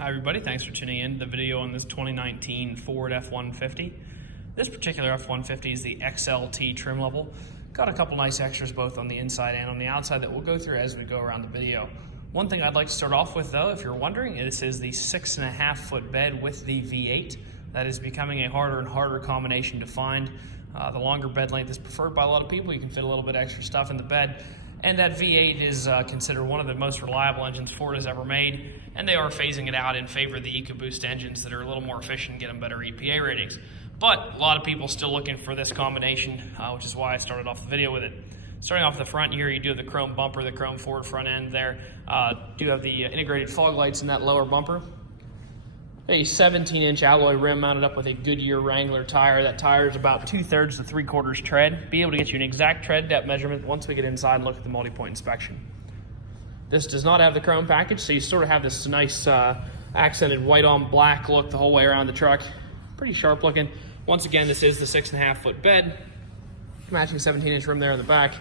Hi everybody, thanks for tuning in to the video on this 2019 Ford F-150. This particular F-150 is the XLT trim level. Got a couple nice extras both on the inside and on the outside that we'll go through as we go around the video. One thing I'd like to start off with though, if you're wondering, this is the 6.5 foot bed with the V8. That is becoming a harder and harder combination to find. The longer bed length is preferred by a lot of people. You can fit a little bit extra stuff in the bed. And that V8 is considered one of the most reliable engines Ford has ever made, and they are phasing it out in favor of the EcoBoost engines that are a little more efficient and get them better EPA ratings. But a lot of people still looking for this combination, which is why I started off the video with it. Starting off the front here, you do have the chrome bumper, the chrome Ford front end there. Do have the integrated fog lights in that lower bumper. A 17-inch alloy rim mounted up with a Goodyear Wrangler tire. That tire is about 2/3 to 3/4 tread. Be able to get you an exact tread depth measurement once we get inside and look at the multi-point inspection. This does not have the chrome package, so you sort of have this nice accented white on black look the whole way around the truck. Pretty sharp looking. Once again, this is the 6.5 foot bed. Matching 17-inch rim there in the back.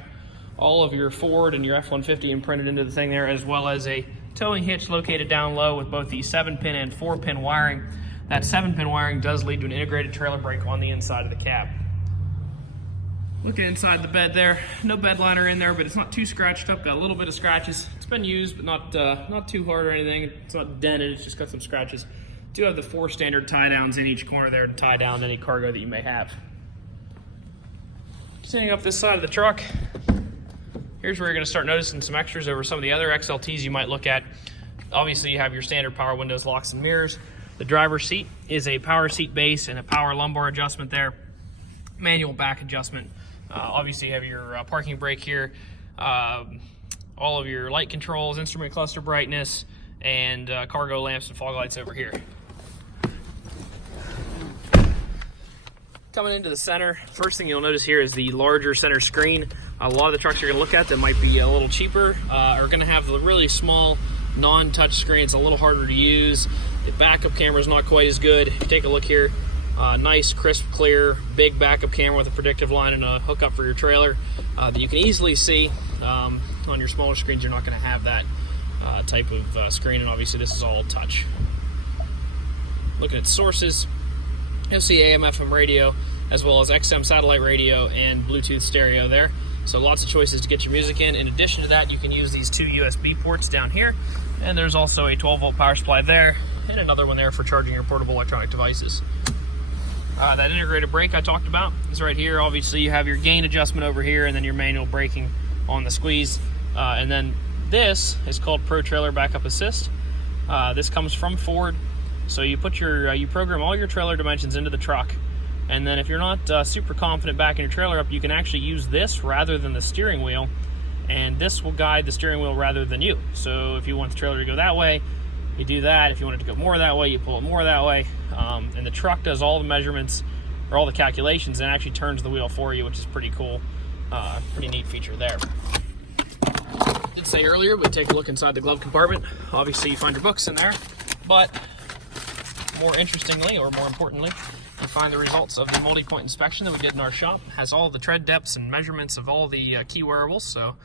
All of your Ford and your F-150 imprinted into the thing there, as well as a towing hitch located down low with both the 7-pin and 4-pin wiring. That 7-pin wiring does lead to an integrated trailer brake on the inside of the cab. Looking inside the bed there, no bed liner in there, but it's not too scratched up. Got a little bit of scratches. It's been used, but not too hard or anything. It's not dented, it's just got some scratches. Do have the 4 standard tie downs in each corner there to tie down any cargo that you may have. Standing up this side of the truck, here's where you're going to start noticing some extras over some of the other XLTs you might look at. Obviously, you have your standard power windows, locks, and mirrors. The driver's seat is a power seat base and a power lumbar adjustment there. Manual back adjustment. Obviously, you have your parking brake here. All of your light controls, instrument cluster brightness, and cargo lamps and fog lights over here. Coming into the center, first thing you'll notice here is the larger center screen. A lot of the trucks you're going to look at that might be a little cheaper are going to have the really small non-touch screen. It's a little harder to use. The backup camera is not quite as good. Take a look here. Nice, crisp, clear, big backup camera with a predictive line and a hookup for your trailer that you can easily see. On your smaller screens, you're not going to have that type of screen, and obviously this is all touch. Looking at sources, you'll see AM, FM radio, as well as XM satellite radio and Bluetooth stereo there. So lots of choices to get your music in. In addition to that, you can use these 2 USB ports down here, and there's also a 12-volt power supply there, and another one there for charging your portable electronic devices. That integrated brake I talked about is right here. Obviously, you have your gain adjustment over here, and then your manual braking on the squeeze. And then this is called Pro Trailer Backup Assist. This comes from Ford. So you put your you program all your trailer dimensions into the truck, and then if you're not super confident backing your trailer up, you can actually use this rather than the steering wheel, and this will guide the steering wheel rather than you. So if you want the trailer to go that way, you do that. If you want it to go more that way, you pull it more that way. And the truck does all the measurements or all the calculations and actually turns the wheel for you, which is pretty cool. Pretty neat feature there. I did say earlier we'd take a look inside the glove compartment. Obviously you find your books in there, but more interestingly, or more importantly, you find the results of the multi-point inspection that we did in our shop. It has all the tread depths and measurements of all the key wearables. So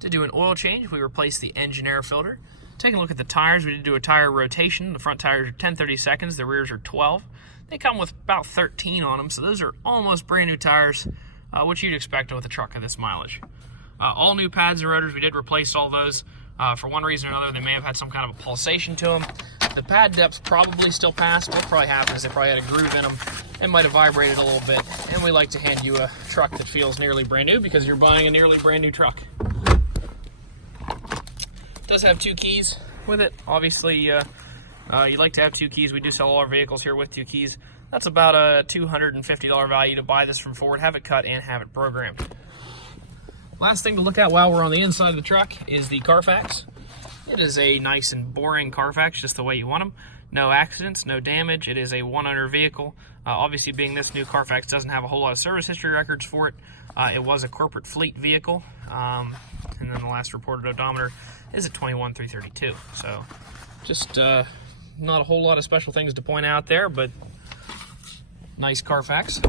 to do an oil change, we replaced the engine air filter. Taking a look at the tires, we did do a tire rotation. The front tires are 10/30 seconds, the rears are 12. They come with about 13 on them, so those are almost brand new tires, which you'd expect with a truck of this mileage. All new pads and rotors, we did replace all those. For one reason or another, they may have had some kind of a pulsation to them. The pad depths probably still pass. What probably happened is they probably had a groove in them. It might have vibrated a little bit, and we like to hand you a truck that feels nearly brand new because you're buying a nearly brand new truck. It does have 2 keys with it. Obviously, you like to have 2 keys. We do sell all our vehicles here with 2 keys. That's about a $250 value to buy this from Ford, have it cut, and have it programmed. Last thing to look at while we're on the inside of the truck is the Carfax. It is a nice and boring Carfax, just the way you want them. No accidents, no damage. It is a 1-owner vehicle. Obviously, being this new, Carfax doesn't have a whole lot of service history records for it. It was a corporate fleet vehicle, and then the last reported odometer is at 21,332. So just not a whole lot of special things to point out there, but nice Carfax.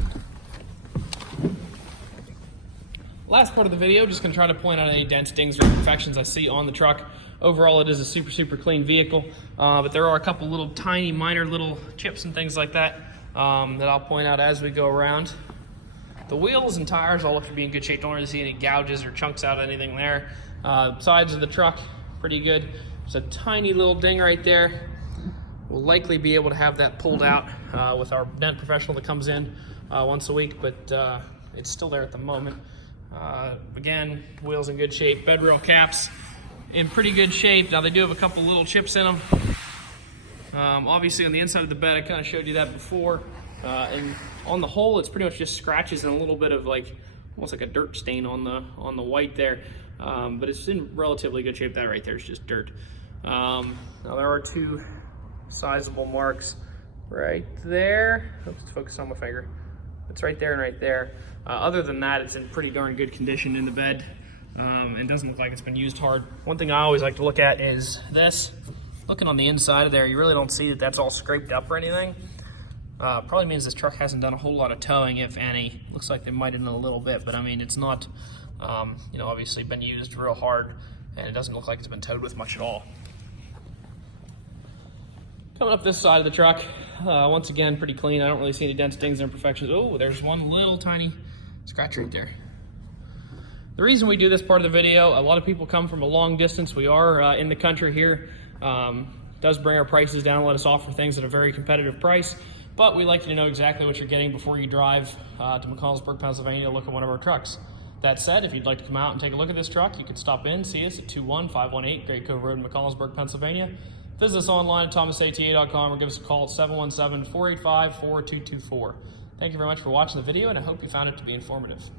Last part of the video, just going to try to point out any dents, dings, or imperfections I see on the truck. overall it is a super clean vehicle, but there are a couple little tiny minor little chips and things like that that I'll point out as we go around. The wheels and tires all look to be in good shape. Don't really see any gouges or chunks out of anything there. Sides of the truck, pretty good. There's a tiny little ding right there. We'll likely be able to have that pulled out with our dent professional that comes in once a week, but it's still there at the moment. Again, wheels in good shape. Bed rail caps in pretty good shape. Now they do have a couple little chips in them. Obviously on the inside of the bed, I kind of showed you that before. And on the whole, it's pretty much just scratches and a little bit of like, almost like a dirt stain on the white there. But it's in relatively good shape. That right there is just dirt. Now there are two sizable marks right there. Oops, focus on my finger. It's right there and right there. Other than that, it's in pretty darn good condition in the bed. It doesn't look like it's been used hard. One thing I always like to look at is this. Looking on the inside of there, you really don't see that that's all scraped up or anything. Probably means this truck hasn't done a whole lot of towing, if any. Looks like they might have done a little bit, but I mean, it's not, you know, obviously been used real hard, and it doesn't look like it's been towed with much at all. Coming up this side of the truck, once again, pretty clean. I don't really see any dents, dings, or imperfections. Oh, there's one little tiny scratch right there. The reason we do this part of the video, a lot of people come from a long distance. We are in the country here. Does bring our prices down, let us offer things at a very competitive price, but we like you to know exactly what you're getting before you drive to McConnellsburg, Pennsylvania to look at one of our trucks. That said, if you'd like to come out and take a look at this truck, you can stop in, see us at 21518 Great Cove Road in McConnellsburg, Pennsylvania. Visit us online at thomasata.com or give us a call at 717-485-4224. Thank you very much for watching the video, and I hope you found it to be informative.